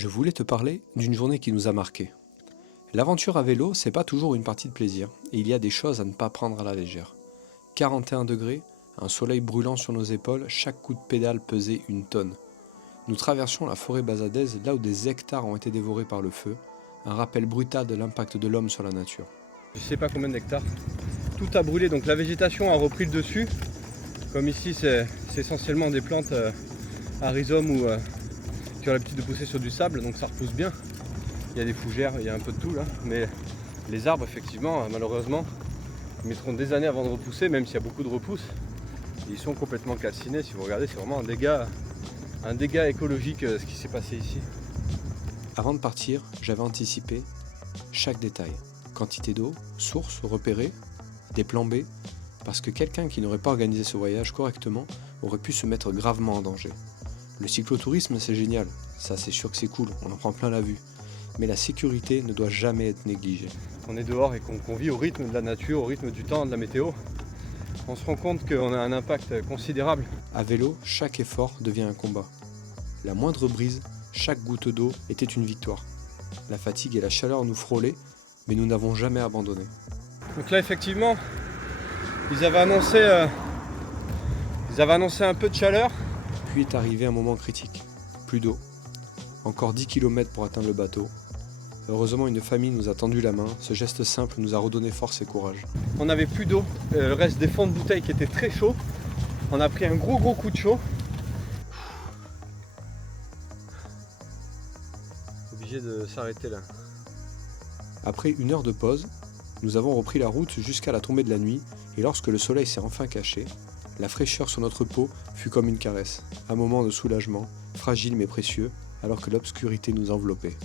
Je voulais te parler d'une journée qui nous a marqués. L'aventure à vélo, c'est pas toujours une partie de plaisir, et il y a des choses à ne pas prendre à la légère. 41 degrés, un soleil brûlant sur nos épaules, chaque coup de pédale pesait une tonne. Nous traversions la forêt basadaise, là où des hectares ont été dévorés par le feu, un rappel brutal de l'impact de l'homme sur la nature. Je sais pas combien d'hectares. Tout a brûlé, donc la végétation a repris le dessus. Comme ici, c'est essentiellement des plantes à rhizome ou qui ont l'habitude de pousser sur du sable, donc ça repousse bien. Il y a des fougères, il y a un peu de tout là. Mais les arbres, effectivement, malheureusement, ils mettront des années avant de repousser, même s'il y a beaucoup de repousses. Ils sont complètement calcinés. Si vous regardez, c'est vraiment un dégât écologique ce qui s'est passé ici. Avant de partir, j'avais anticipé chaque détail. Quantité d'eau, source repérée, des plans B, parce que quelqu'un qui n'aurait pas organisé ce voyage correctement aurait pu se mettre gravement en danger. Le cyclotourisme, c'est génial, ça c'est sûr que c'est cool, on en prend plein la vue. Mais la sécurité ne doit jamais être négligée. On est dehors et qu'on vit au rythme de la nature, au rythme du temps, de la météo. On se rend compte qu'on a un impact considérable. À vélo, chaque effort devient un combat. La moindre brise, chaque goutte d'eau était une victoire. La fatigue et la chaleur nous frôlaient, mais nous n'avons jamais abandonné. Donc là, effectivement, ils avaient annoncé un peu de chaleur. Puis est arrivé un moment critique. Plus d'eau. Encore 10 km pour atteindre le bateau. Heureusement, une famille nous a tendu la main. Ce geste simple nous a redonné force et courage. On n'avait plus d'eau. Le reste des fonds de bouteille qui étaient très chauds. On a pris un gros coup de chaud. Obligé de s'arrêter là. Après une heure de pause, nous avons repris la route jusqu'à la tombée de la nuit. Et lorsque le soleil s'est enfin caché, la fraîcheur sur notre peau fut comme une caresse. Un moment de soulagement, fragile mais précieux, alors que l'obscurité nous enveloppait.